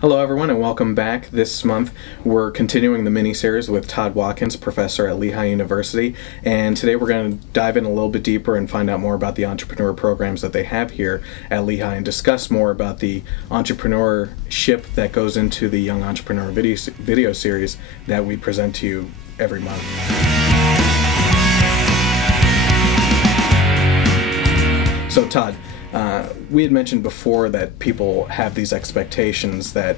Hello everyone and welcome back. This month we're continuing the mini-series with Todd Watkins, professor at Lehigh University, and today we're going to dive in a little bit deeper and find out more about the entrepreneur programs that they have here at Lehigh and discuss more about the entrepreneurship that goes into the Young Entrepreneur video series that we present to you every month. So Todd, we had mentioned before that people have these expectations that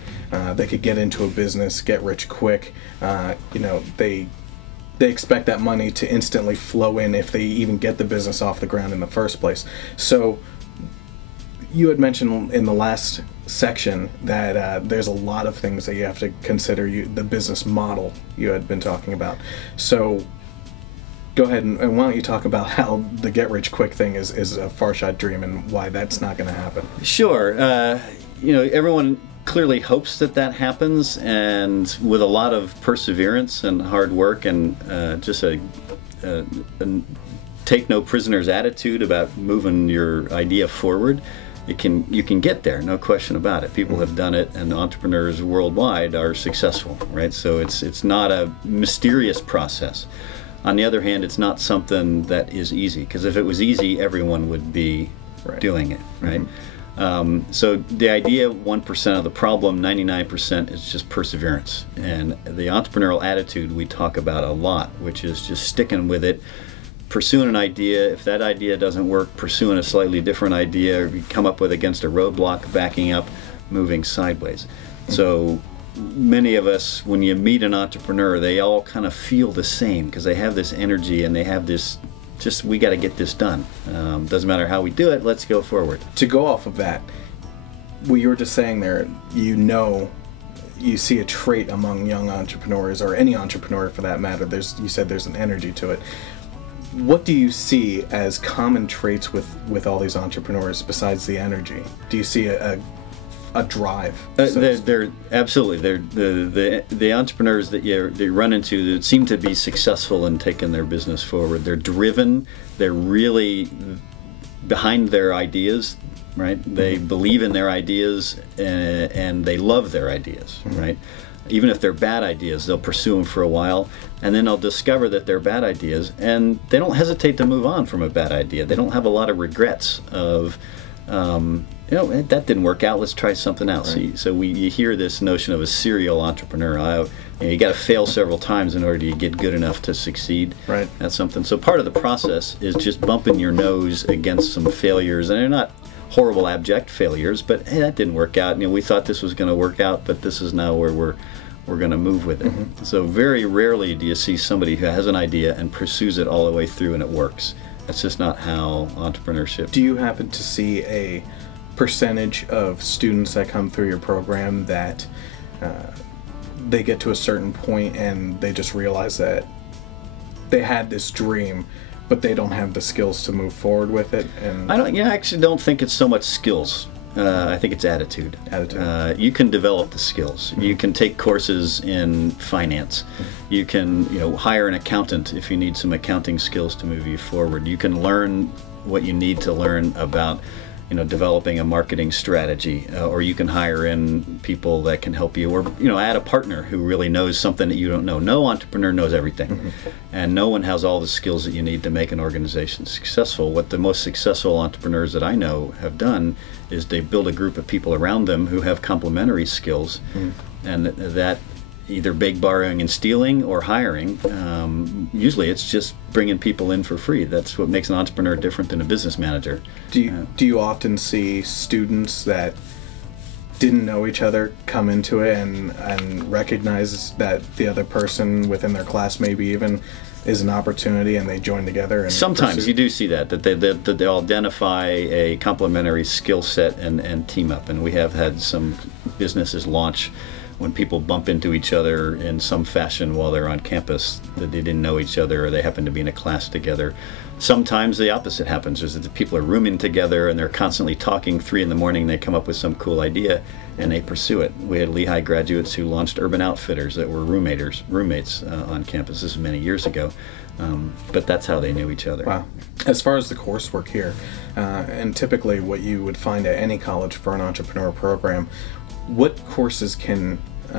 they could get into a business, get rich quick. They expect that money to instantly flow in if they even get the business off the ground in the first place. So you had mentioned in the last section that there's a lot of things that you have to consider. The business model you had been talking about. So go ahead and why don't you talk about how the get-rich-quick thing is a far-shot dream and why that's not going to happen? Sure. Everyone clearly hopes that happens, and with a lot of perseverance and hard work and just a take-no-prisoners attitude about moving your idea forward, you can get there, no question about it. People have done it, and entrepreneurs worldwide are successful, right? So it's not a mysterious process. On the other hand, it's not something that is easy, because if it was easy, everyone would be doing it, right? Mm-hmm. So the idea, 1% of the problem, 99% is just perseverance. And the entrepreneurial attitude we talk about a lot, which is just sticking with it, pursuing an idea. If that idea doesn't work, pursuing a slightly different idea, you come up with against a roadblock, backing up, moving sideways. Mm-hmm. So many of us, when you meet an entrepreneur, they all kind of feel the same because they have this energy and they have this, just we got to get this done. Doesn't matter how we do it, let's go forward. To go off of that, what you were just saying there, you see a trait among young entrepreneurs, or any entrepreneur for that matter. You said there's an energy to it. What do you see as common traits with all these entrepreneurs besides the energy? Do you see a drive? They're absolutely. They're the entrepreneurs that you run into that seem to be successful in taking their business forward. They're driven. They're really behind their ideas, right? They believe in their ideas and they love their ideas, right? Even if they're bad ideas, they'll pursue them for a while, and then they'll discover that they're bad ideas, and they don't hesitate to move on from a bad idea. They don't have a lot of regrets of that didn't work out, let's try something else. Right. So you hear this notion of a serial entrepreneur. You got to fail several times in order to get good enough to succeed. Right. That's something. So part of the process is just bumping your nose against some failures, and they're not horrible, abject failures, but hey, that didn't work out. We thought this was going to work out, but this is now where we're going to move with it. Mm-hmm. So very rarely do you see somebody who has an idea and pursues it all the way through and it works. That's just not how entrepreneurship. Do you happen to see a percentage of students that come through your program that they get to a certain point and they just realize that they had this dream, but they don't have the skills to move forward with it? And I actually don't think it's so much skills. I think it's attitude. You can develop the skills. Mm-hmm. You can take courses in finance. Mm-hmm. You can hire an accountant if you need some accounting skills to move you forward. You can learn what you need to learn about developing a marketing strategy, or you can hire in people that can help you, or add a partner who really knows something that you don't know. No entrepreneur knows everything, mm-hmm. and no one has all the skills that you need to make an organization successful. What the most successful entrepreneurs that I know have done is they build a group of people around them who have complementary skills, mm-hmm. and that either beg, borrowing, and stealing, or hiring. Usually it's just bringing people in for free. That's what makes an entrepreneur different than a business manager. Do you often see students that didn't know each other come into it and recognize that the other person within their class maybe even is an opportunity and they join together? And sometimes you do see that they'll identify a complementary skill set and team up. And we have had some businesses launch when people bump into each other in some fashion while they're on campus, that they didn't know each other or they happen to be in a class together. Sometimes the opposite happens, is that the people are rooming together and they're constantly talking. 3 in the morning they come up with some cool idea and they pursue it. We had Lehigh graduates who launched Urban Outfitters that were roommates on campus. This is many years ago, but that's how they knew each other. Wow. As far as the coursework here, and typically what you would find at any college for an entrepreneur program, what courses can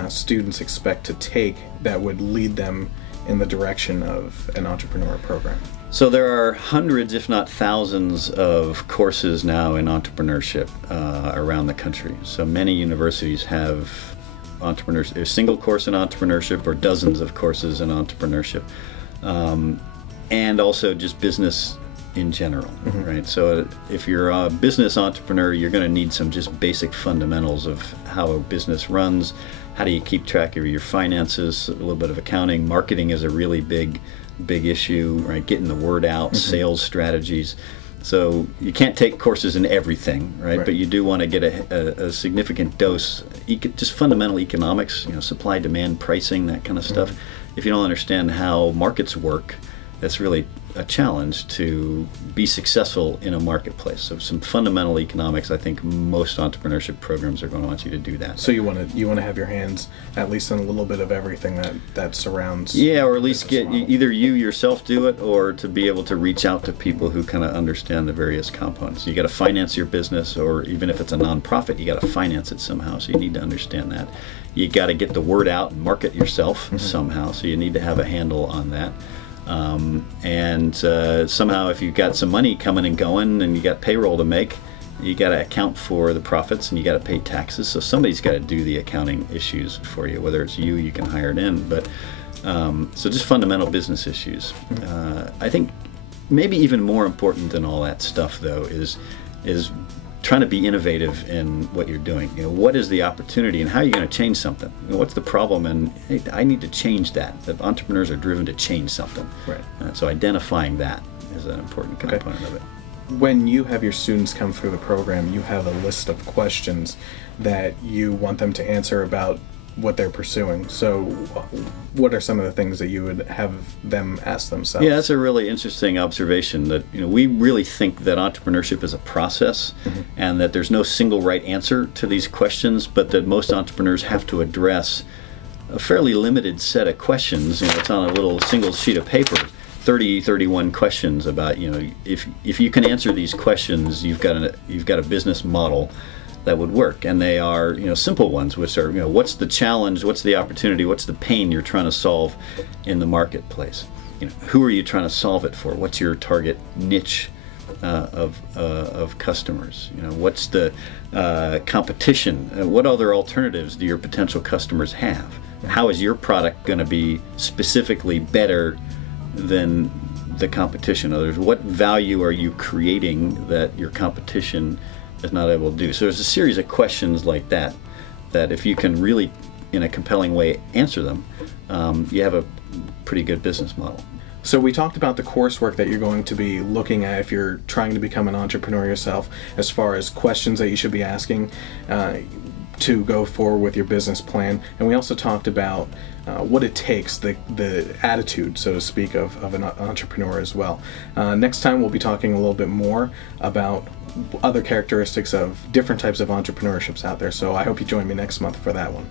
students expect to take that would lead them in the direction of an entrepreneur program? So there are hundreds, if not thousands, of courses now in entrepreneurship around the country. So many universities have a single course in entrepreneurship or dozens of courses in entrepreneurship, and also just business in general, right? So if you're a business entrepreneur, you're going to need some just basic fundamentals of how a business runs. How do you keep track of your finances? A little bit of accounting. Marketing is a really big issue, right? Getting the word out, sales strategies. So you can't take courses in everything, right? But you do want to get a significant dose, just fundamental economics, supply, demand, pricing, that kind of stuff. If you don't understand how markets work, that's really a challenge to be successful in a marketplace. So some fundamental economics, I think most entrepreneurship programs are going to want you to do that. So you want to have your hands at least in a little bit of everything that surrounds. Yeah, or at least get either you yourself do it, or to be able to reach out to people who kind of understand the various components. You got to finance your business, or even if it's a nonprofit, you got to finance it somehow. So you need to understand that. You got to get the word out and market yourself somehow. So you need to have a handle on that. Somehow if you've got some money coming and going and you got payroll to make, you got to account for the profits and you got to pay taxes. So somebody's got to do the accounting issues for you. Whether it's you can hire it in. But so just fundamental business issues. I think maybe even more important than all that stuff, though, is trying to be innovative in what you're doing. What is the opportunity and how are you going to change something? What's the problem, and hey, I need to change that. The entrepreneurs are driven to change something. Right. So identifying that is an important component of it. When you have your students come through the program, you have a list of questions that you want them to answer about what they're pursuing. So what are some of the things that you would have them ask themselves? Yeah, that's a really interesting observation, that we really think that entrepreneurship is a process and that there's no single right answer to these questions, but that most entrepreneurs have to address a fairly limited set of questions. It's on a little single sheet of paper, 31 questions about, if you can answer these questions, you've got a business model that would work. And they are, simple ones, which are, what's the challenge, what's the opportunity, what's the pain you're trying to solve in the marketplace? Who are you trying to solve it for? What's your target niche of customers? What's the competition? What other alternatives do your potential customers have? How is your product going to be specifically better than the competition? Others, what value are you creating that your competition is not able to do? So there's a series of questions like that if you can really, in a compelling way, answer them, you have a pretty good business model. So we talked about the coursework that you're going to be looking at if you're trying to become an entrepreneur yourself, as far as questions that you should be asking to go forward with your business plan. And we also talked about what it takes, the attitude, so to speak, of an entrepreneur as well. Next time we'll be talking a little bit more about other characteristics of different types of entrepreneurships out there. So I hope you join me next month for that one.